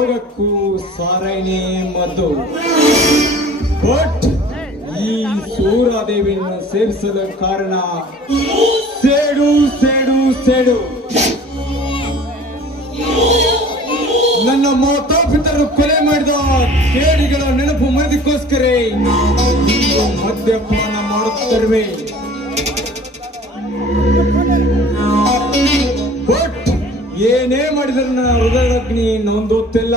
ರೋಗಕ್ಕೂ ಸಾರೈನೇ ಮದ್ದು. ಬಟ್ ಈ ಸೂರಾದೇವಿಯನ್ನು ಸೇರಿಸಲು ಕಾರಣ ಸೇಡು ಸೇಡು ಸೇಡು. ನನ್ನ ಮಾತಾಪಿತರು ಕೊಲೆ ಮಾಡಿದ ಕೇಡಿಗಳ ನೆನಪು ಮನದಕ್ಕೋಸ್ಕರ ಮದ್ಯಪಾನ ಮಾಡುತ್ತಿರುವೆ. ಬಟ್ ಏನೇ ಮಾಡಿದ್ರೆ ನನ್ನ ಹೃದಯಗ್ನಿ ನೊಂದುತ್ತಿಲ್ಲ.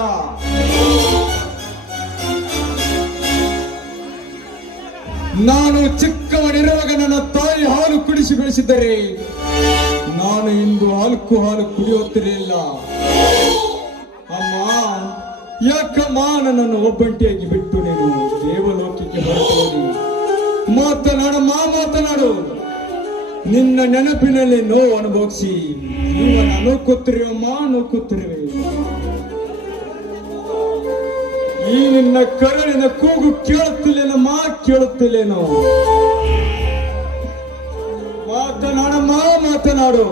ನಾನು ಚಿಕ್ಕವನಿರುವಾಗ ನನ್ನ ತಾಯಿ ಹಾಲು ಕುಡಿಸಿ ಬೆಳೆಸಿದ್ದರೆ ನಾನು ಇಂದು ಹಾಲು ಕುಡಿಯುತ್ತಿರಲಿಲ್ಲ. ಅಮ್ಮ, ಯಾಕಮ್ಮ ನನ್ನನ್ನು ಒಬ್ಬಂಟಿಯಾಗಿ ಬಿಟ್ಟು ನೀನು ದೇವಲೋಕಕ್ಕೆ ಹೊರಟೋದಿ? ಮಾತನಾಡಮ್ಮ, ಮಾತನಾಡು. ನಿನ್ನ ನೆನಪಿನಲ್ಲಿ ನೋವು ಅನುಭವಿಸಿ ಜೀವನ ನೂಕುತ್ತಿರುವಮ್ಮ, ನೂಕುತ್ತಿರುವೆ. ಈ ನಿನ್ನ ಕರುಳಿನ ಕೂಗು ಕೇಳುತ್ತಿಲ್ಲೇನಮ್ಮ, ಕೇಳುತ್ತಿಲ್ಲೇನೋ? ಮಾತನಾಡಮ್ಮ, ಮಾತನಾಡು.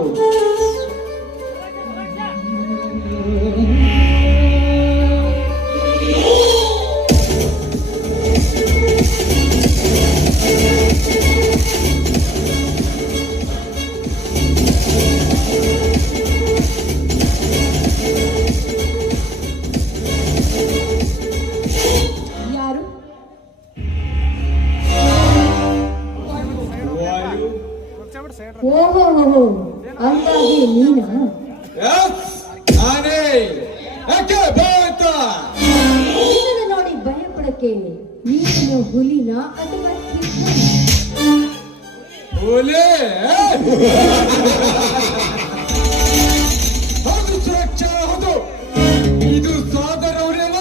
ಓಹೋ, ಹಂಗಾಗಿ ನೀನು ನೋಡಿ ಭಯ ಪಡಕ್ಕೆ ನೀನು ಹುಲಿನ ಅಥವಾ ಹುಲಿ? ಹೌದು ಸುರಕ್ಷಾ, ಹೌದು. ಇದು ಸಾದರ ಹುಲಿಯಲ್ಲ,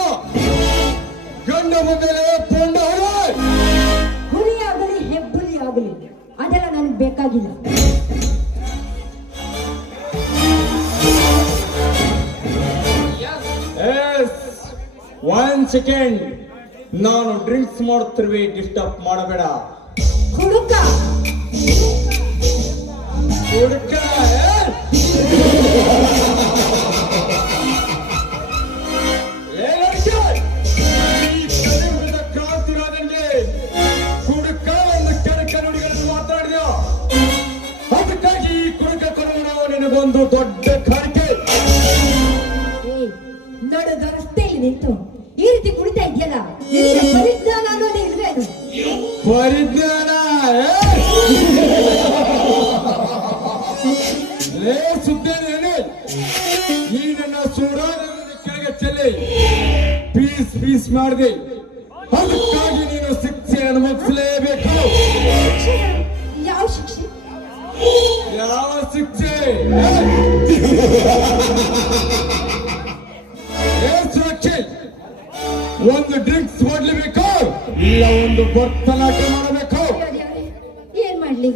ಗಂಡ ಮುಂದೆ ಪೊಂಡ ಹುಲಿ ಆಗಲಿ ಹೆಬ್ಬುಲಿ ಆಗಲಿ ಅದೆಲ್ಲ ನನಗೆ ಬೇಕಾಗಿಲ್ಲ. ಒನ್ ಸೆಕೆಂಡ್, ನಾನು ಡ್ರಿಂಕ್ಸ್ ಮಾಡುತ್ತಿರುವೆ, ಡಿಸ್ಟರ್ಬ್ ಮಾಡಬೇಡ. ಹುಡುಕ ಹುಡುಕ ಕ್ರಾಂತಿರಾಜನ್ಗೆ ಹುಡುಕ ಒಂದು ಕೆಣಕ ನುಡಿಗಳನ್ನು ಮಾತಾಡಿದ. ಅದಕ್ಕಾಗಿ ಈ ಕುಡುಕ ಕೊಡುವ ನಿನಗೊಂದು ದೊಡ್ಡ ಕಾಣಿಕೆ. ನಡುದ ರಸ್ತೆಯಲ್ಲಿ ನಿಂತು ಈ ರೀತಿ ಕುಡಿತಾ ಇದೆಯಲ್ಲ, ಪರಿಜ್ಞಾನ ಅನ್ನೋದೇ ಇಲ್ವೇನು? ಪರಿಜ್ಞಾನ ಸುತ್ತೇನೆ. ಈ ನನ್ನ ಸೂರಾದ ಕೆಳಗೆ ಚೆಲ್ಲಿ ಪೀಸ್ ಪೀಸ್ ಮಾಡಿದೆ. ಅದಕ್ಕಾಗಿ ನೀನು ಶಿಕ್ಷೆ ಅನುಭವಿಸಲೇಬೇಕು. ಯಾವ ಶಿಕ್ಷೆ? ಯಾವ ಶಿಕ್ಷೆ? ಸುರಕ್ಷೆ. ಒಂದು ಡ್ರಿಂಕ್ಸ್ ಮಾಡಲೇಬೇಕು, ಇಲ್ಲ ಒಂದು ಭರತನಾಟ್ಯ ಮಾಡಬೇಕು. ಏನ್ ಮಾಡ್ಲಿ?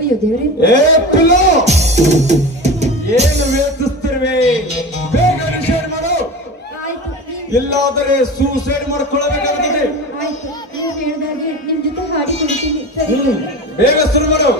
ಅಯ್ಯೋ ದೇವ್ರೆ, ಏನು ವೇಚಿಸ್ತಿರುವೆ? ಬೇಗ ಡಿಸೈಡ್ ಮಾಡು, ಇಲ್ಲಾದರೆ ಸೂಸೈಡ್ ಮಾಡ್ಕೊಳ್ಳಬೇಕಾಗುತ್ತದೆ. ಆಯ್ತು, ನೀವು ಹೇಳಿದಾಗೆ ನಿಮ್ ಜೊತೆ ಹಾಡಿ ಕೊಡ್ತೀನಿ. ಬೇಗ ಶುರು ಮಾಡು.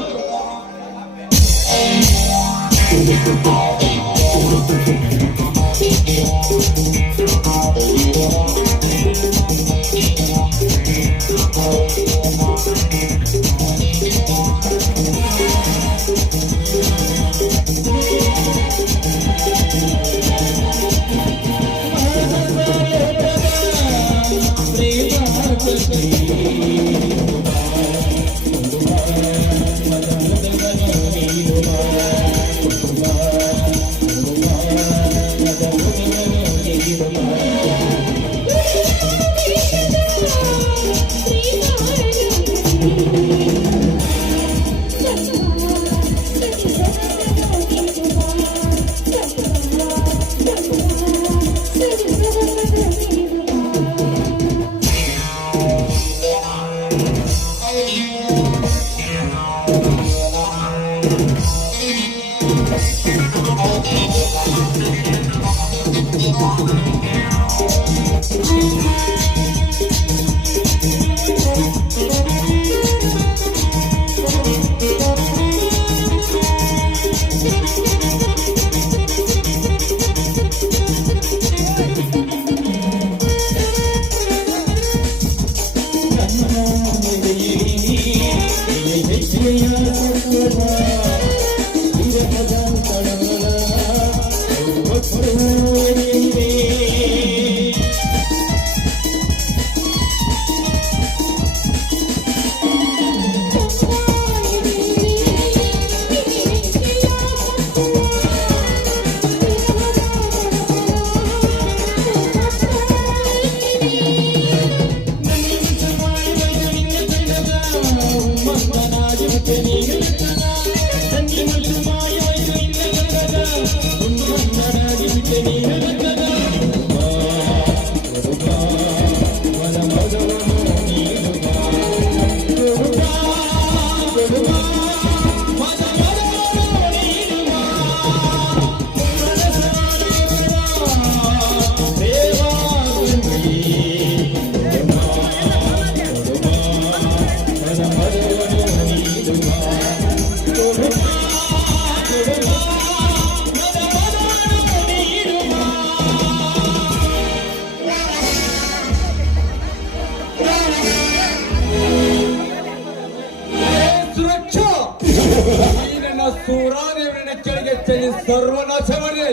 ಸೂರಾದೇವರನ್ನ ಕೆಳಗೆ ಚೆಲ್ಲಿ ಸರ್ವನಾಶ ಮಾಡಿದೆ.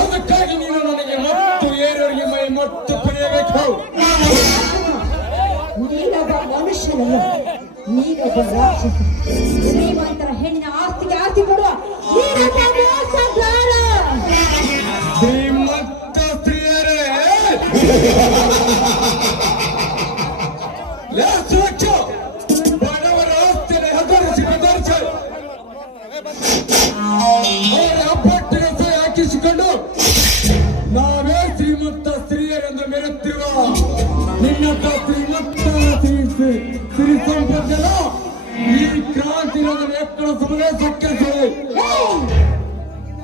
ಅದಕ್ಕಾಗಿ ನೀನು ನನಗೆ ಮತ್ತು ಏರವರಿಗೆ ಮೈ ಮತ್ತು ಪಡೆಯಬೇಕು. ನೀನೊಬ್ಬ ಮನುಷ್ಯನಲ್ಲ, ನೀನೊಬ್ಬ ರಾಕ್ಷಸ. ಶ್ರೀಮಂತರ ಹೆಣ್ಣಿನ ಆಸ್ತಿಗೆ ಆಸ್ತಿ ಕೊಡುವ ನೀನೊಬ್ಬ ಮೋಸಗಾರ. ಶ್ರೀಮಂತ ಸ್ತ್ರೀಯರೇ ಬಡವರ ಆಸ್ತಿಯನ್ನು ಹಗರಿಸಿ ಬೆದರಿಸಿ ಅವರ ಅಪ್ಪಟ್ಟಿನ ಸಹಿ ಹಾಕಿಸಿಕೊಂಡು ನಾವೇ ಶ್ರೀಮಂತ ಸ್ತ್ರೀಯರೆಂದು ಮೆರೆಯುತ್ತಿರುವ ನಿನ್ನಂತ ಶ್ರೀಮಂತ ಸಿರಿ ಸಂಪತ್ತಲ್ಲ ಈ ಕ್ರಾಂತಿ ಎಕ್ಕಡ ಸಮಾವೇಶಕ್ಕೆ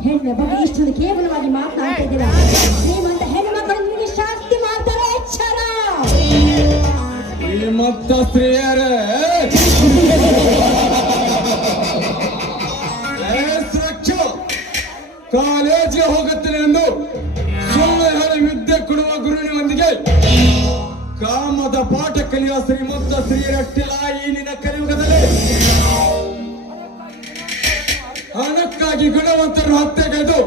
ಹೆಣ್ಣು ಬಗ್ಗೆ ಇಷ್ಟೊಂದು ಕೇವಲವಾಗಿ ಮಾತನಾಡ್ತಾ ಇದ್ದೀರಾ? ಶ್ರೀಮಂತ ಹೆಣ್ಣು ಮಕ್ಕಳು ನಿಮಗೆ ಶಾಸ್ತಿ ಮಾಡ್ತಾರೆ. ಎಚ್ಚರ. ಶ್ರೀಮಂತ ಸ್ತ್ರೀಯರೇ ಕಾಲೇಜಿಗೆ ಹೋಗುತ್ತೇನೆ ಎಂದು ಸುಳ್ಳು ಹೇಳಿ ವಿದ್ಯೆ ಕೊಡುವ ಗುರುವಿನೊಂದಿಗೆ ಕಾಮದ ಪಾಠ ಕಲಿಯುವ ಶ್ರೀಮಂತ ಸ್ತ್ರೀಯರಷ್ಟಿಲ್ಲ ಈ ನಿನ್ನ ಕಲಿಯುಗದಲ್ಲಿ. ಹಣಕ್ಕಾಗಿ ಗುಣವಂತರು ಹತ್ಯೆಗೈದು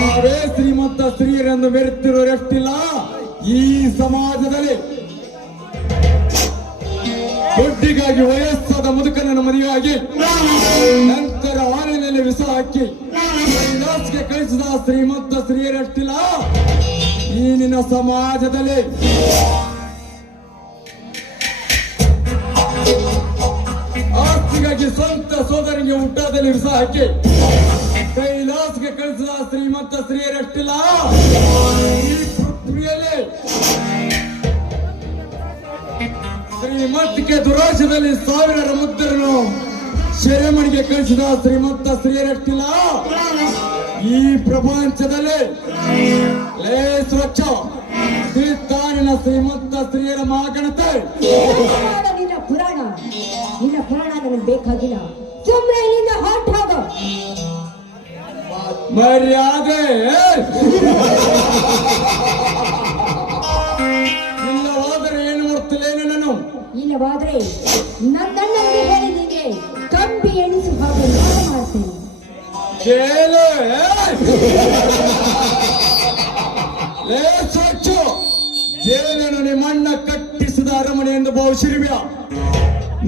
ನಾವೇ ಶ್ರೀಮಂತ ಸ್ತ್ರೀಯರೆಂದು ಮೆರೆಯುತ್ತಿರುವರೆಷ್ಟಿಲ್ಲ ಈ ಸಮಾಜದಲ್ಲಿ. ದುಡ್ಡಿಗಾಗಿ ವಯಸ್ಸಾದ ಮುದುಕನನ್ನು ಮದುವೆಯಾಗಿ ನಂತರ ಹಾಲಿನಲ್ಲಿ ವಿಷ ಹಾಕಿ ಕೈಲಾಸಕ್ಕೆ ಕಳಿಸಿದ ಶ್ರೀಮಂತ ಸ್ತ್ರೀಯರಷ್ಟಿಲ್ಲ ಈ ನಿನ್ನ ಸಮಾಜದಲ್ಲಿ. ಆಸ್ತಿಗಾಗಿ ಸ್ವಂತ ಸೋದರಿಗೆ ಊಟದಲ್ಲಿ ವಿಷ ಹಾಕಿ ಕೈಲಾಸಕ್ಕೆ ಕಳಿಸಿದ ಶ್ರೀಮಂತ ಸ್ತ್ರೀಯರಷ್ಟಿಲ್ಲ ಈ ಪೃಥ್ವಿಯಲ್ಲಿ. ಶ್ರೀಮಂತಿಕೆ ದುರಾಶದಲ್ಲಿ ಸಾವಿರಾರು ಮುದ್ದರನ್ನು ಸೆರೆಮನೆಗೆ ಕಳಿಸಿದ ಶ್ರೀಮಂತ ಸ್ತ್ರೀಯರಷ್ಟಿಲ್ಲ ಈ ಪ್ರಪಂಚದಲ್ಲಿ. ಲೇ ಸ್ವಚ್ಛ ತಾನಿನ ಶ್ರೀಮಂತ ಸ್ತ್ರೀಯರ ಮಾಗಣತೆ. ನಿನ್ನ ಪುರಾಣ ನನಗೆ ಬೇಕಾಗಿಲ್ಲ. ಸುಮ್ಮನೆ ನಿನ್ನ ಹೊರಟು ಹೋಗು. ಮರ್ಯಾದೆ ಇಲ್ಲವಾದರೆ ಏನು ಮಾಡ್ತಿಲ್ಲೇನು ನಾನು? ಇಲ್ಲವಾದ್ರೆ ನನ್ನಣ್ಣನಿಗೆ ಹೇಳಿ ನಿನಗೆ ಕಂಬಿ ಎಣಿಸಿ ಹಾಗೆ ನಾನು ಮಾಡ್ತೇನೆ. ಕೇಳು ಲೇ ಸ್ವಚ್ಛ ಜೇಲನ್ನು ನಿಮ್ಮಣ್ಣ ಕಟ್ಟಿಸಿದ ಅರಮನೆ ಎಂದು ಭಾವಿಸಿರುವ್ಯಾ?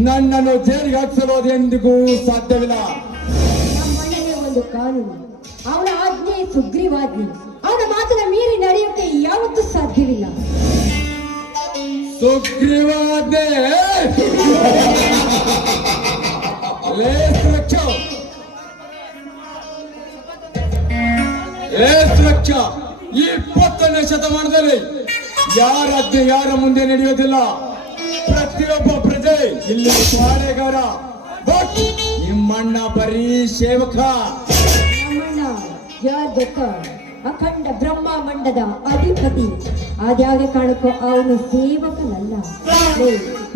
ನನ್ನನ್ನು ಜೈಲಿಗೆ ಹಾಕಿಸಲು ಎಂದಿಗೂ ಸಾಧ್ಯವಿಲ್ಲ. ನಮ್ಮಣ್ಣನೇ ಒಂದು ಕಾನೂನು, ಅವನ ಆಜ್ಞೆ ಸುಗ್ರೀವಾಜ್ಞೆ. ಅವನ ಮಾತನ್ನ ಮೀರಿ ನಡೆಯೋಕೆ ಯಾವತ್ತೂ ಸಾಧ್ಯವಿಲ್ಲ. ಸುಗ್ರೀವಾಜ್ಞೆ ಲೇ ಸ್ವಚ್ಛ ಈ 20ನೇ ಶತಮಾನದಲ್ಲಿ ಯಾರ ಆಜ್ಞೆ ಯಾರ ಮುಂದೆ ನಡೆಯೋದಿಲ್ಲ. ಪ್ರತಿಯೊಬ್ಬ ಪ್ರಜೆ ಇಲ್ಲಿ ಪಾಳೆಗಾರ. ಬಟ್ ನಿಮ್ಮಣ್ಣ ಬರೀ ಸೇವಕ. ನಮ್ಮಣ್ಣ ಯಾರ್ ಗೊತ್ತಾ? ಅಖಂಡ ಬ್ರಹ್ಮಾಂಡದ ಅಧಿಪತಿ. ಅದ್ಯಾವುದೇ ಕಾರಣಕ್ಕೂ ಅವನು ಸೇವಕನಲ್ಲ.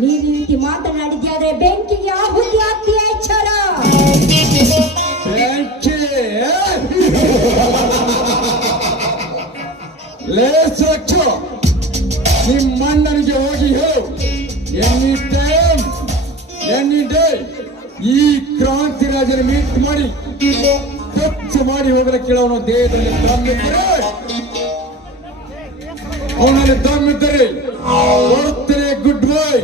ನೀನು ಈ ರೀತಿ ಮಾತನಾಡಿದ್ಯಾದ್ರೆ ಬೆಂಕಿಗೆ ಆಹುತಿ ಆಗ್ತೀಯ. ಎಚ್ಚರ. ಬೆಂಕಿ ಲೇ ಸ್ವಚ್ಛ ನಿಮ್ಮಣ್ಣನಿಗೆ ಹೋಗಿ ಹೇಳು ಎನಿ ಡೇ ಈ ಕ್ರಾಂತಿ ರಾಜನ ಮೀಟ್ ಮಾಡಿ ಇಚ್ಛೆ ಮಾಡಿ ಹೋಗಲಿಕ್ಕೆ ಅವನ ದೇಹದಲ್ಲಿ ದಮ್ಮಿದ್ದರೆ ಅವನಲ್ಲಿ ದಮ್ಮಿದ್ದರೆ ಬರುತ್ತೇನೆ. Good bye.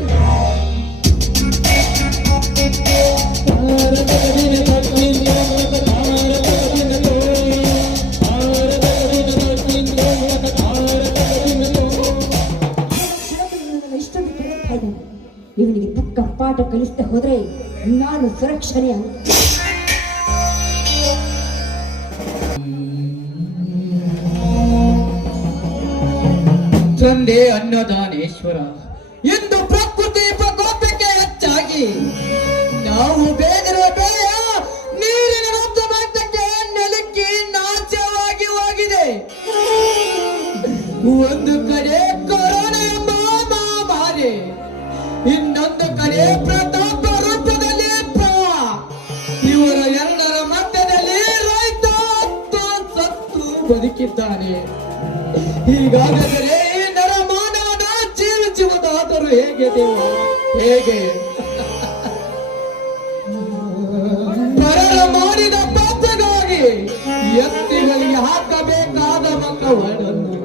ಇವನಿಗೆ ತಕ್ಕ ಪಾಠ ಕಲಿಸದೆ ಹೋದ್ರೆ ನಾನು ಸುರಕ್ಷಣೆ ಅಂತ. ತಂದೆ ಅನ್ನದಾನೇಶ್ವರ, ಇಂದು ಪ್ರಕೃತಿ ಪ್ರಕೋಪಕ್ಕೆ ಹೆಚ್ಚಾಗಿ ನಾವು ಬೇಗರ ಬೆಳೆಯ ನೀರಿನ ಮಟ್ಟಕ್ಕೆ ನೆಲಕ್ಕೆ ನಾಶವಾಗಿ ಹೋಗಿದೆ. ಒಂದು ಕಡೆ ಕೊರೋನಾ ಎಂಬ ಮಹಾಮಾರಿ, ಇನ್ನೊಂದು ಕಡೆ ಪ್ರತಾಪ ರೂಪದಲ್ಲಿ ಪ್ರವಾಹ. ಇವರ ಎಲ್ಲರ ಮಧ್ಯದಲ್ಲಿ ರೈತ ಸತ್ತು ಬದುಕಿದ್ದಾನೆ. ಹೀಗಾದರೆ ಈ ನರಮಾನವನ ಜೀವಿಸುವುದಾದರೂ ಹೇಗೆ ದೇವ, ಹೇಗೆ? ಪರರ ಮಾಡಿದ ಪಾಪಗಾಗಿ ಎತ್ತಿಗಳಿಗೆ ಹಾಕಬೇಕಾದ ಮಕ್ಕಳನ್ನು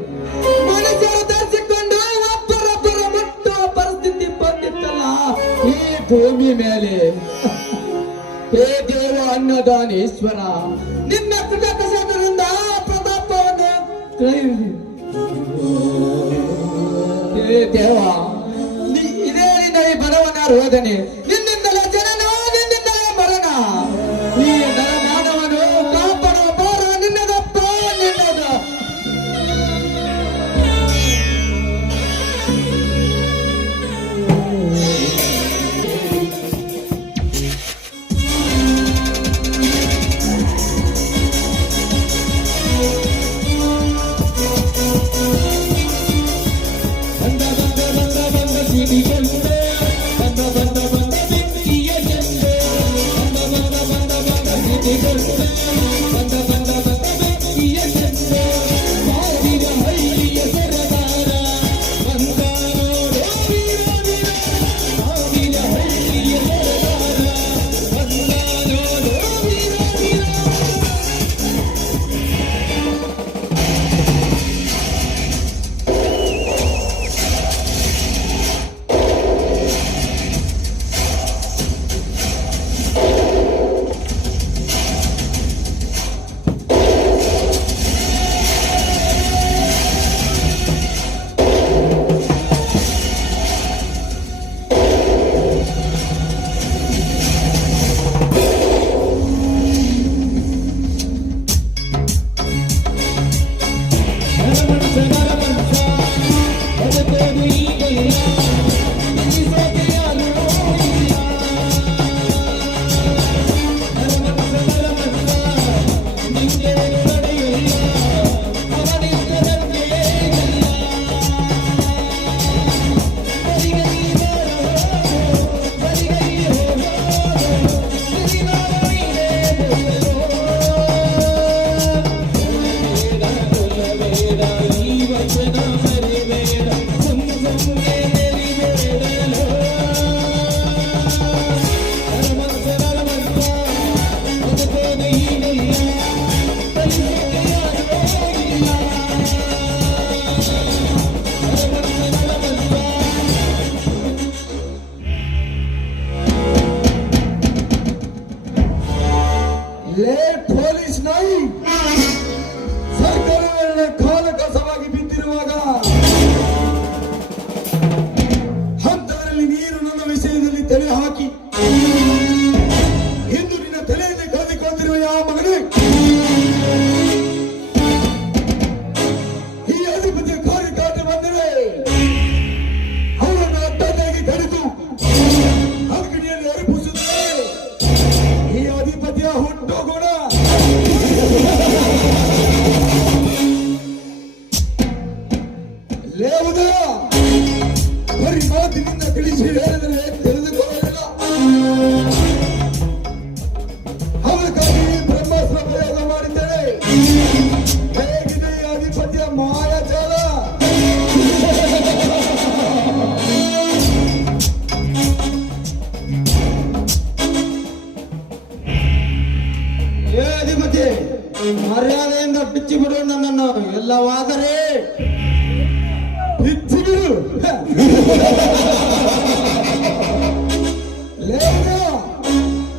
ಮನುಷ್ಯರು ಧರಿಸಿಕೊಂಡು ಒಬ್ಬರೊಬ್ಬರ ಮುಟ್ಟುವ ಪರಿಸ್ಥಿತಿ ಬಂದಿತ್ತಲ್ಲ ಈ ಭೂಮಿ ಮೇಲೆ. ಹೇ ದೇವ ಅನ್ನದಾನೇಶ್ವರ, ನಿನ್ನ ಕೃತಕಸದಿಂದ ಪ್ರತಾಪವನ್ನು ಕೈಲಿ. ಹೇ ದೇವ, ಇದೇ ನಿನ್ನಲ್ಲಿ ಬರವನ ರೋದನೆ, ನಿನ್ನಿಂದಲೇ ಜನನ, ನಿನ್ನಿಂದಲೇ ಮರಣ. ಈ ನರಮಾನವನು ಕಾಪಾಡುವ ಭಾರ ನಿನ್ನದಪ್ಪ, ನಿನ್ನದ. ಲೇ ಪೊಲೀಸ್ ನಾಯಿ, ಸರ್ಕಾರವೇ ಕಾಲ ಕಸವಾಗಿ ಬಿದ್ದಿರುವಾಗ ಅಂತವರಲ್ಲಿ ನೀರು ನನ್ನ ವಿಷಯದಲ್ಲಿ ತಲೆ ಹಾಕಿ ಇಂದು ನಿನ್ನ ತಲೆಯಲ್ಲಿ ಕಳೆದುಕೊಂಡಿರುವ ಯಾವ ಮಗನೇ ಈ ಅಧಿಪತಿಯ ಕಾರ್ಯಕಾಟ ಬಂದರೆ ಅವರನ್ನು ಅಡ್ಡದಾಗಿ ಕಡಿದು ಅಗ್ನಿಯಲ್ಲಿ ಅರ್ಪಿಸುತ್ತದೆ. ಈ ಅಧಿಪತಿಯ ಹುಟ್ಟು ಗುಣ ಮರ್ಯಾದೆಯಿಂದ ಬಿಚ್ಚಿ ಬಿಡು ನನ್ನನ್ನು, ಎಲ್ಲವಾದರೆ ಬಿಚ್ಚಿ ಬಿಡು.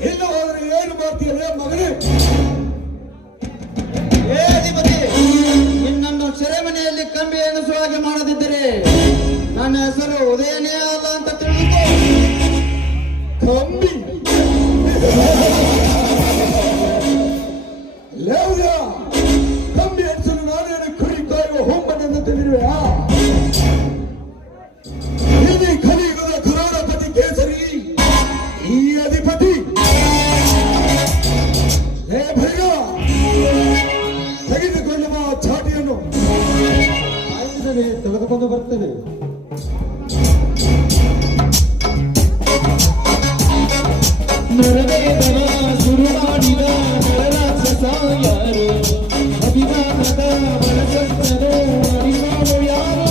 ಇನ್ನು ಹೋದ್ರೆ ಏನು ಮಾಡ್ತೀಯಲ್ಲ ಮಗನೇ? ಏ ಅಧಿಪತಿ, ನಿನ್ನನ್ನು ಸೆರೆಮನೆಯಲ್ಲಿ ಕಂಬಿ ಎಣಿಸುವ ಹಾಗೆ ಮಾಡದಿದ್ದರೆ ನನ್ನ ಹೆಸರು ಉದಯನೇ ಅಲ್ಲ ಅಂತ ತಿಳಿದುಕೋ. ಕಂಬಿ ಲೇವ್ಯ, ಕಂಬಿ ಹಚ್ಚಲು ನಾನೇನು ಕುರಿ ಕಾಯುವ ಹೋಮನೆಂದು ತಿಳಿರುವೆಯಾ? ಇಲ್ಲಿ ಕಲಿಯುಗದ ಕರೋಡಪತಿ ಕೇಸರಿ ಈ ಅಧಿಪತಿ. ಹೇ ಭೈರ, ತೆಗೆದುಕೊಂಡು ಬಾ ಚಾಟಿಯನ್ನು. ಆಯ್ತದೆ, ತೆಗೆದುಕೊಂಡು ಬರ್ತೇನೆ. ನರವೇದನ ಶುರು ಮಾಡಿದ ನರರಾಕ್ಷಸ ಯಾರು? ಅಭಿಮಾನದ ಬಲಸತ್ತನು ಅರಿವಾಳು ಯಾರು?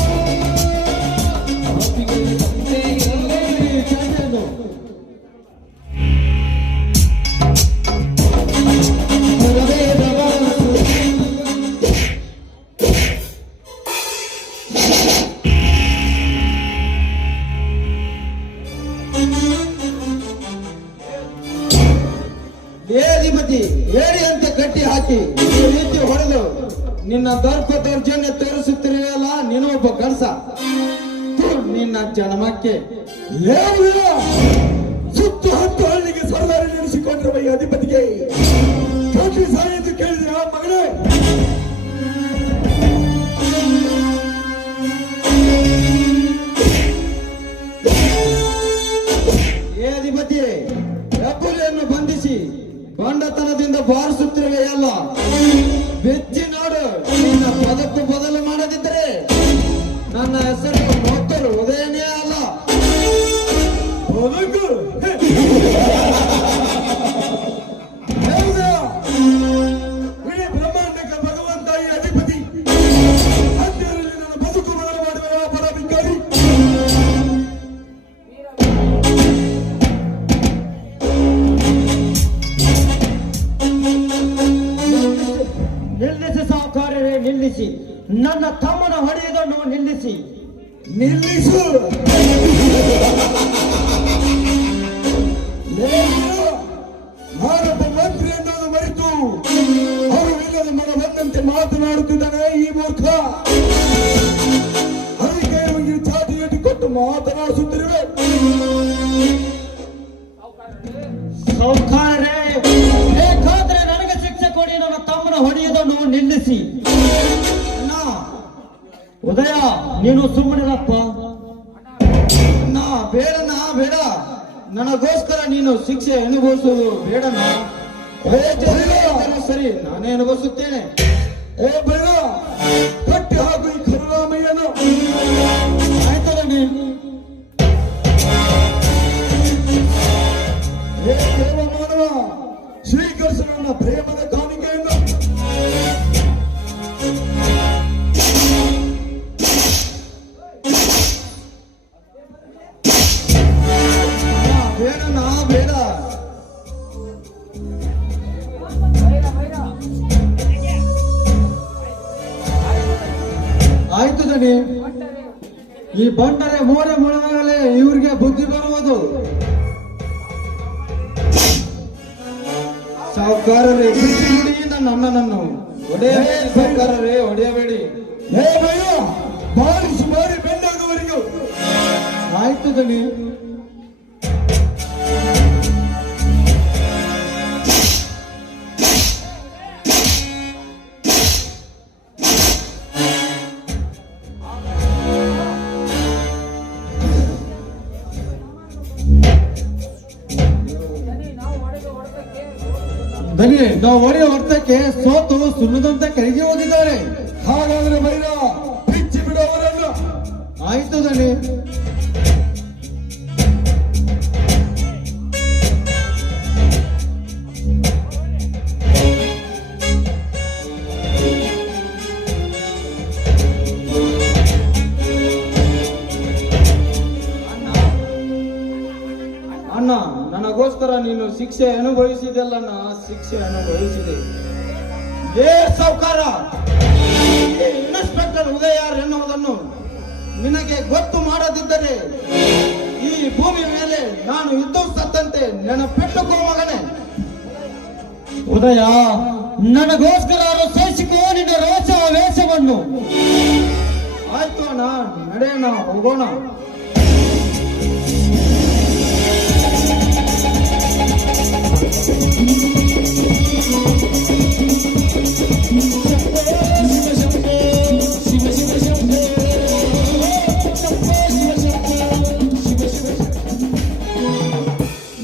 ಪಾಪಿಗಳ ತಂದೆಯಲ್ಲೇ ಚಾಟನು. ನರವೇದನ ಅಧಿಪತಿ, ಏಡಿಯಂತೆ ಕಟ್ಟಿ ಹಾಕಿ ಈ ರೀತಿ ಹೊಡೆದು ನಿನ್ನ ದರ್ಪ ದೌರ್ಜನ್ಯ ತೋರಿಸುತ್ತಿರಲಿಲ್ಲ. ನೀನು ಒಬ್ಬ ಗಂಡಸ, ನಿನ್ನ ಜನ್ಮಕ್ಕೆ. ಲೇವ್ಯ, ಸುತ್ತು ಹತ್ತು ಹಳ್ಳಿಗೆ ಸರ್ದಾರಿ ನೆನೆಸಿಕೊಂಡಿರುವ ಈ ಅಧಿಪತಿಗೆ ಕಟ್ಟಿ ಸಾಯಿತು ಕೇಳಿದ್ರ ಮಗಳೇ? ಏ ಅಧಿಪತಿ, ಹೆಬ್ಬುಲಿಯನ್ನು ಬಂಧಿಸಿ ಬಂಡತನದಿಂದ ಬಾರಿಸುತ್ತಿರುವೆಯಲ್ಲ, ಬೆಚ್ಚಿ ನೋಡು. ನಿನ್ನ ಪದಕ್ಕೂ ಬದಲು ಮಾಡದಿದ್ದರೆ ನನ್ನ ಹೆಸರು ಮೊತ್ತರು ಉದಯನೇ ಅಲ್ಲ. ಬದುಕು ಲೇವ್ಯ, ಇಡೀ ಬ್ರಹ್ಮಾಂಡಕ್ಕೆ ಭಗವಂತ ಈ ಅಧಿಪತಿ. ಹತ್ತಿರಲ್ಲಿ ನನ್ನ ಬದುಕು ಬದಲು ಮಾಡುವ ಪರ ಬಿಕ್ಕಡಿ. ನಿಲ್ಲಿಸಿ ಸಾಹುಕಾರರೇ, ನಿಲ್ಲಿಸಿ. ನನ್ನ ತಮ್ಮನ ಹೊಡೆಯುವುದನ್ನು ನಿಲ್ಲಿಸಿ. ನಿಲ್ಲಿಸು. ಲೇವ್ಯ, ನಾನೊಬ್ಬ ಮಂತ್ರಿ ಅನ್ನೋದು ಮರೆತು ಅವರು ಇಲ್ಲದ ಮನ ಬಂದಂತೆ ಮಾತನಾಡುತ್ತಿದ್ದಾನೆ ಈ ಮೂರ್ಖ. ಅದಕ್ಕೆ ಅವನಿಗೆ ಚಾಟಿ ಏಟಿ ಕೊಟ್ಟು ಮಾತನಾಡಿಸುತ್ತಿರುವೆ. ಸಾಹುಕಾರರೇ, ಬೇಕಾದ್ರೆ ನನಗೆ ಶಿಕ್ಷೆ ಕೊಡಿ. ನನ್ನ ತಮ್ಮನ ಹೊಡೆಯುವುದನ್ನು ನಿಲ್ಲಿಸಿ. ಅಣ್ಣ ಉದಯ, ನೀನು ಸುಮ್ಮನಿರಪ್ಪ. ಅಣ್ಣ ಬೇಡಣ್ಣ, ಬೇಡ. ನನಗೋಸ್ಕರ ನೀನು ಶಿಕ್ಷೆ ಅನುಭವಿಸುವುದು ಬೇಡಣ್ಣ. ಸರಿ, ನಾನೇ ಅನುಭವಿಸುತ್ತೇನೆ. ಏ ಬೇಡ, ಕಟ್ಟಿ ಹಾಗೂ ಈ ಕರುಣಾಮಯ್ಯನು. ಆಯ್ತಲ್ಲ ಹೇ ದೇವ ಮಾನವ, ಸ್ವೀಕರಿಸು ನನ್ನ ಪ್ರೇಮದ ಕಾಣಿಕೆಯನ್ನು. ಬೇಡಣ್ಣ, ಬೇಡ. ಆಯ್ತು ದಣಿ, ಈ ಬಂಡರೆ ಮೋರೆ ಮುಳುವಾಗಲೇ ಇವ್ರಿಗೆ ಬುದ್ಧಿ ಬರುವುದು. ಸಾಹುಕಾರರೇ, ಬಿಡಿ ನನ್ನ ಅಣ್ಣನನ್ನು. ಹೊಡೆಯಬೇಡಿ ಸಾಹುಕಾರರೇ, ಹೊಡೆಯಬೇಡಿ. ಹೇ ಭಯ, ಬಾರಿಸಿ ಬಾರಿ ಬೆಂಡಾಗುವವರೆಗೂ. ಆಯ್ತು ದಣಿ. ದಣಿ, ನಾವು ಹೊಡೆಯುವ ಹೊಡೆತಕ್ಕೆ ಸೋತು ಸುಣ್ಣದಂತೆ ಕೈಗೆ ಹೋಗಿದ್ದಾರೆ. ಹಾಗಾದ್ರೆ ಭೈರ, ಬಿಚ್ಚಿ ಬಿಡೋವರನ್ನು. ಆಯ್ತು ದಣಿ. ಅಣ್ಣ, ನನಗೋಸ್ಕರ ನೀನು ಶಿಕ್ಷೆ ಅನುಭವಿಸಿದೆಲ್ಲ, ಶಿಕ್ಷೆ ಅನುಭವಿಸಿದೆ. ಏ ಸಾವುಕಾರ, ಇನ್ಸ್ಪೆಕ್ಟರ್ ಉದಯ ಎನ್ನುವುದನ್ನು ನಿನಗೆ ಗೊತ್ತು ಮಾಡದಿದ್ದರೆ ಈ ಭೂಮಿ ಮೇಲೆ ನಾನು ಇದ್ದು ಸತ್ತಂತೆ ನೆನಪಿಟ್ಟುಕೋ ಮಗನೇ. ಉದಯ, ನನಗೋಸ್ಕರ ಸಹಿಸಿಕೋ ನಿನ್ನ ರೋಷ ವೇಷವನ್ನು. ಆಯ್ತು ಅಣ್ಣ, ನಡೆಯೋಣ, ಹೋಗೋಣ.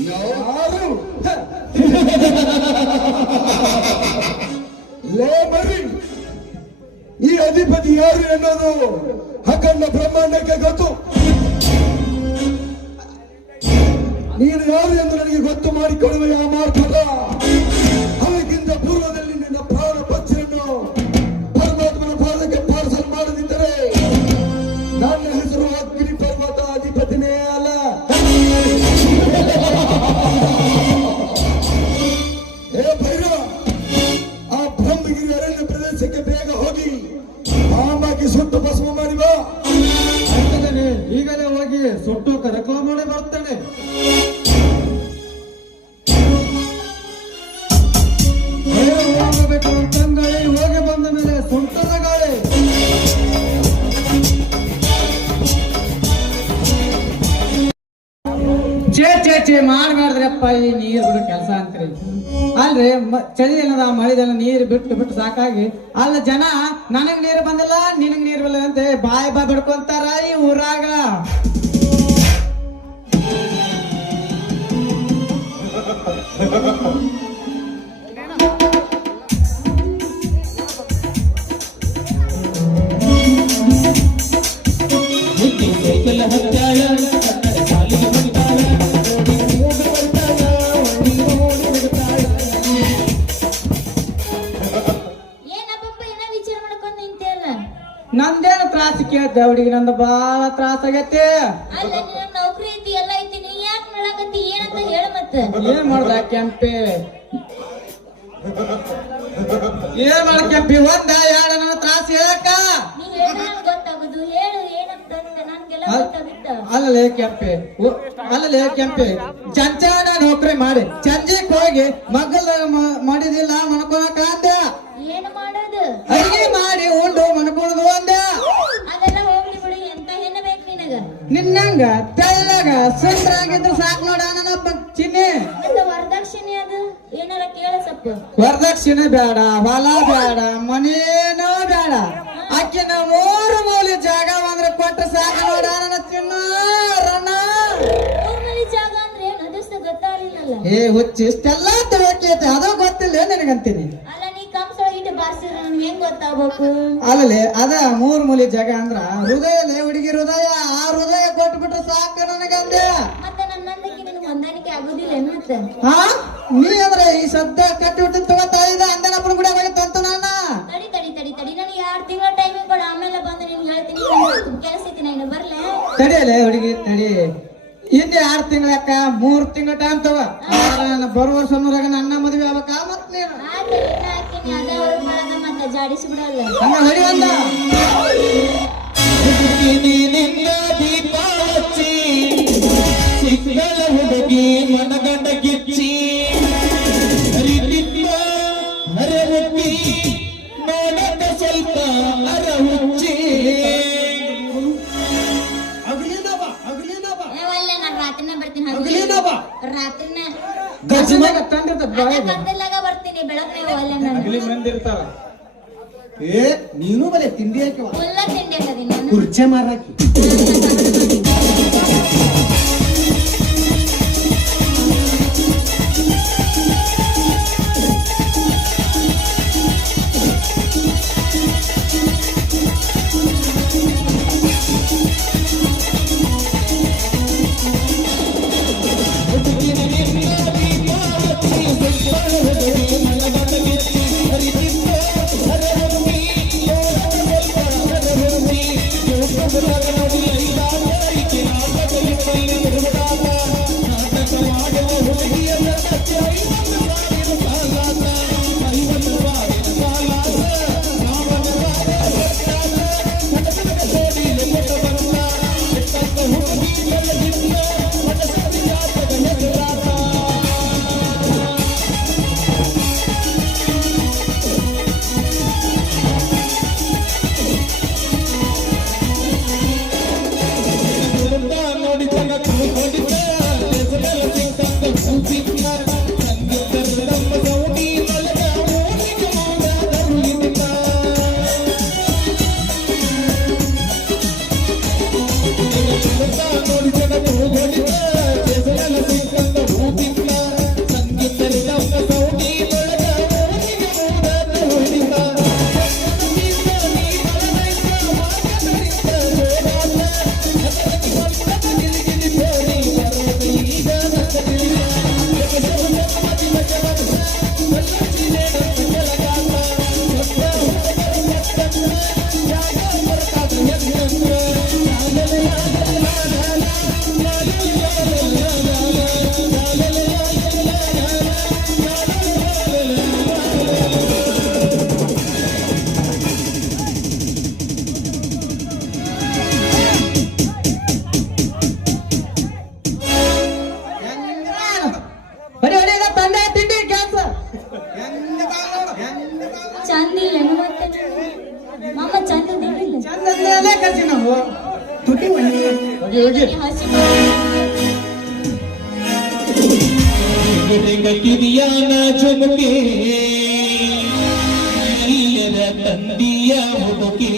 ಯಾರು ಲೇ ಬರಿ, ಈ ಅಧಿಪತಿ ಯಾರು ಎನ್ನುವುದು ಅಖಂಡ ಬ್ರಹ್ಮಾಂಡಕ್ಕೆ ಗೊತ್ತು. ನೀನು ಯಾರು ಎಂದು ನನಗೆ ಗೊತ್ತು ಮಾಡಿಕೊಳ್ಳುವ ಆ ಮಾರ್ಗದ ಅವಕ್ಕಿಂತ ಪೂರ್ವದಲ್ಲಿ ನಿನ್ನ ಪ್ರಾಣ ಪಕ್ಷಿಯನ್ನು ಪರಮಾತ್ಮನ ಪಾದಕ್ಕೆ ಪಾರ್ಸಲ್ ಮಾಡದಿದ್ದರೆ ನನ್ನ ಹೆಸರು ಅಗ್ನಿ ಪರ್ವತ ಅಧಿಪತಿನೇ ಅಲ್ಲ. ಹೇ ಭೈರವ, ಆ ಬ್ರಹ್ಮಗಿರಿ ಅರಣ್ಯ ಪ್ರದೇಶಕ್ಕೆ ಬೇಗ ಹೋಗಿ ಆಮಾಗಿ ಸುಟ್ಟು ಭಸ್ಮ ಮಾಡಿ ಬಾ. ಈಗಲೇ ಹೋಗಿ ಸುಟ್ಟು ಕರಕಲ ಮಾಡಿ ಬರ್ತೇನೆ. ಹೋಗಬೇಕು ಅಂತಂಗಾಳಿ, ಹೋಗಿ ಬಂದ ಮೇಲೆ ಸುಂಟದ ಗಾಳಿ. ಚೇ ಮಾಡ್ಬಾರ್ದ್ರಪ್ಪ, ಈ ನೀರ್ ಬಿಡು ಕೆಲಸ ಅಂತ್ರಿ. ಅಲ್ರಿ ಚಳಿ ಏನದ ಮಳಿದೆಲ್ಲ ನೀರ್ ಬಿಟ್ಟು ಸಾಕಾಗಿ ಅಲ್ಲ ಜನ ನನಗ್ ನೀರ್ ಬಂದಿಲ್ಲ ನಿನಗ್ ನೀರ್ ಬಂದಿಲ್ಲ ಅಂತ ಬಾಯ್ ಬಿಡ್ಕೊಂತಾರ ಈ ಊರಾಗ. ನಂದೇನು ತ್ರಾಸ ಕೇಳ್ತ ಹುಡುಗಿ, ನಂದು ಬಾಳ ತ್ರಾಸ ಆಗೈತಿ. ಅಲ್ಲ, ನಿನ್ನ ನೌಕರಿ ಐತಿ, ಎಲ್ಲ ಐತಿ, ನೀ ಯಾಕೆ ಮಾಡಕತ್ತಿ? ಏನಂತ ಹೇಳ ಮತ್ತೆ. ಏನ್ ಮಾಡ್ದ ಕೆಂಪಿ, ಏನ್ ಮಾಡ ಕೆಂಪಿ, ಒಂದ ಯಾಡ ನನ್ನ ತ್ರಾಸ ಹೇಳಕ್ಕ. ನೀ ಹೇಳಿದ್ರೆ ನನ್ಗೆ ಗೊತ್ತಾಗುದು. ಹೇಳು ಏನಂತ ನನ್ಗೆಲ್ಲ ಗೊತ್ತಾಗುತ್ತ. ಅಲ್ಲಲೇ ಕೆಂಪಿ, ಅಲ್ಲಲೇ ಕೆಂಪಿ, ಚಂಚಾನ ನೌಕರಿ ಮಾಡಿ ಚಂಜಿಕ್ ಹೋಗಿ ಮಗ್ಗಲ್ ಮಾಡಿದಿಲ್ಲ ಮನ್ಕೊಳಕ ಅಂದ. ಏನು ಮಾಡೋದು? ಅಡಿಗೆ ಮಾಡಿ ಉಂಡು ಮನ್ಕೊಳುದು ಅಂದ. ಅದೆಲ್ಲ ಹೋಗ್ಲಿ ಬಿಡು, ಎಂತ ಹೆಣ್ಣು ಬೇಕು ನಿನಗ? ನಿನ್ನಂಗ ತೆಳ್ಳಗ ಸುಂದ್ರಾಗಿದ್ರು ಸಾಕ್ ನೋಡ ನನ್ನ ಚಿನ್ನಿ. ಮತ್ತೆ ವರದಕ್ಷಿಣೆ ಅದು ಏನಾರ ಕೇಳ ಸ್ವಲ್ಪ. ವರದಕ್ಷಿಣೆ ಬೇಡ, ಹೊಲ ಬೇಡ, ಮನೇನೋ ಬೇಡ, ಆಕಿನ 3 ಮೂಲೆ ಜಾಗ ಅಂದ್ರೆ ಕೊಟ್ಟ ಸಾಕು ನೋಡ ನನ್ನ ಚಿನ್ನ. ಊರ್ನಲ್ಲಿ ಜಾಗ ಅಂದ್ರೆ ಏನು ಅದಷ್ಟ ಗೊತ್ತಾಗ್ಲಿಲ್ಲಲ್ಲ. ಏ ಹುಚ್ಚಿ, ಇಷ್ಟೆಲ್ಲ ತಿಳ್ಕೈತೆ, ಅದು ಗೊತ್ತಿಲ್ಲ ನಿನಗಂತೀನಿ. ಅಲ್ಲ, ನೀ ಕಂಸ ಇಟ್ಟು ಬಾರಿಸಿದ್ರೆ ನನ್ಗೆ ಹೆಂಗ್ ಗೊತ್ತಾಗ್ಬೇಕು? ಅಲ್ಲೇ ಅದ 3 ಮೂಲೆ ಜಾಗ ಅಂದ್ರ ಹೃದಯಲೇ ಹುಡುಗಿ ಹೃದಯ, ಆ ಹೃದಯ ಕೊಟ್ಬಿಟ್ರೆ ಸಾಕು ನನಗಂದೆ. ಮತ್ತೆ ನನ್ನಂದಕ್ಕೆ ನಿನಗೆ ಹೊಂದಾಣಿಕೆ ಆಗುದಿಲ್ಲ ಮತ್ತೆ. ಹಾ, ನೀ ಅಂದ್ರೆ ಈ ಸದ್ದ ಕಟ್ಟಿಬಿಟ್ಟು ತಗೋತಾ ಇದ್ದ ಅಂದನಪ್ಪನ ಕೂಡ ಹೋಗಿತ್ತು ಅಂತ ನನ್ನ. ತಡಿ ತಡಿ ತಡಿ ತಡಿ, ನನಗೆ 2 ತಿಂಗಳ ಟೈಮಿಂಗ್ ಕೊಡ, ಆಮೇಲೆ ಬಂದು ನಿನ್ಗೆ ಹೇಳ್ತೀನಿ. ಕೆಲಸ ಐತಿ, ನಾನು ಬರ್ಲೆ. ತಡಿಯಲೇ ಹುಡುಗಿ ತಡಿ, ಇನ್ನೇ 6 ತಿಂಗಳ ಅಕ್ಕ, 3 ತಿಂಗಳ ಟೈಮ್ ತಗೋ. ಬರುವ ವರ್ಷ ನನ್ನ ಮದುವೆ ಆಗ್ಬೇಕ. ಮತ್ ನೀನು ಹಾಕಿನಿ, ಅದ ಅವ್ರ ಬಳಗ ಮತ್ತೆ ಜಾಡಿಸಿ ಬಿಡಲ್ಲ. ಹಂಗ ಹೊಡಿ ಅಂದ. ಹುಡುಗಿ ಮನಗಂಡ ಗಿಚ್ಚಿ ನೋಡಕ ಸ್ವಲ್ಪ ಅರ ಹುಚ್ಚಿ. ಒಳ್ಳೆ ನಾನು ರಾತ್ರಿನ ಬರ್ತೀನಿ. ರಾತ್ರಿನ ಗಜಮಾಗ ತಂದಿರ್ತ ಕತ್ತಲಾಗ ಬರ್ತೀನಿ, ಬೆಳಗ್ಗೆ ಒಳ್ಳೆ ನಾನು ಮಂದಿರ್ತಾವ. ಏ ನೀನು ಬಲೆ ತಿಂಡಿ ಹಾಕಿ ಫುಲ್ಲ ತಿಂಡಿ ಹಾಕದೀನಿ ನಾನು. ಕುರ್ಚೆ ಮಾರಾಕಿ. Thank you. ಚಂದಿಲ್ಲ ಮತ್ತೆ ಮಾಮ ಚಂದದಿಲ್ಲ ಚಂದಲ್ಲೇ ಕರ್ಸಿ ನಾವು ತುಟಿ ಮಣ್ಣಿ ಹೋಗಿ ಹೋಗಿ ಹಸಿ ಕಿರಿಯಾನ ಚುಮುಕೆ ಎಲ್ಲರ ತಂದಿಯ ಹುಡುಕಿ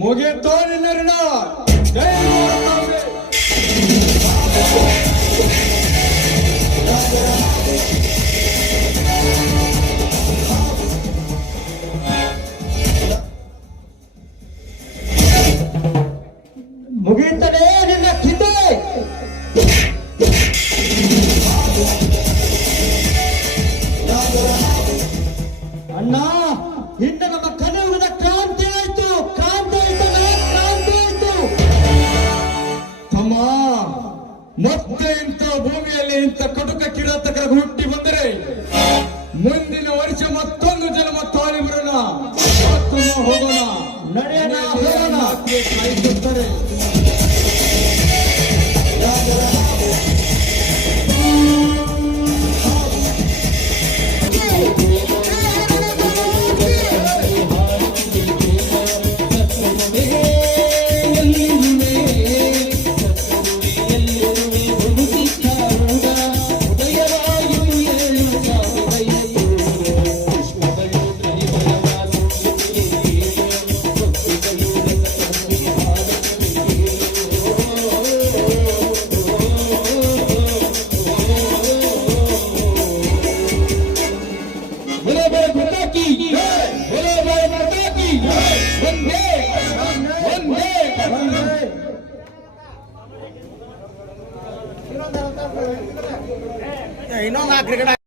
ಮುಗಿತೋ ನಿನ್ನ ಋಣ. ಜೈ ಮಾತಾಂಬೆ. ಮುಗಿಯುತ್ತದೆ ನಿನ್ನ ಕಿತೆ. ಅಣ್ಣ ಇನ್ನು ನಮ್ಮ ಕನವಿನ ಕ್ರಾಂತಿ ಆಯ್ತು, ಕ್ರಾಂತಿ ಆಯ್ತಲ್ಲ, ಕ್ರಾಂತಿ ಆಯ್ತು. ತಮ್ಮ, ಮತ್ತೆ ಇಂಥ ಭೂಮಿಯಲ್ಲಿ ಇಂಥ ಕಟುಕ ಕಿರಾತಕರ ಹುಟ್ಟಿ ಬಂದರೆ ಮುಂದಿನ ವರ್ಷ ಮತ್ತೊಂದು ಜನ್ಮ ತಾಳಿ ಬರೋಣ. ಹೋಗೋಣ, ನಡೆಯೋಣ, ಹೋಗೋಣ. ಕಾಯಿಸುತ್ತಾರೆ. ಇನ್ನೊಂದು 4 ಕ್ರಿಕೆಟ್